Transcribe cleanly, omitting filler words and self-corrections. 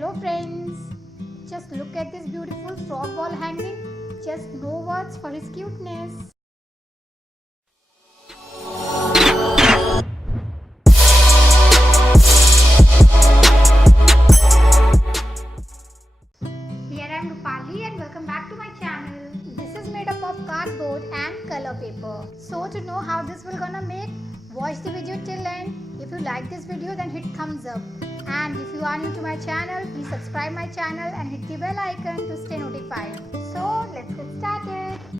Hello friends, just look at this beautiful frog wall hanging. Just no words for his cuteness. Here I am Rupali and welcome back to my channel. This is made up of cardboard and color paper. So to know how this will gonna make, watch the video till end. If you like this video then hit thumbs up. And if you are new to my channel, please subscribe my channel and hit the bell icon to stay notified. So let's get started.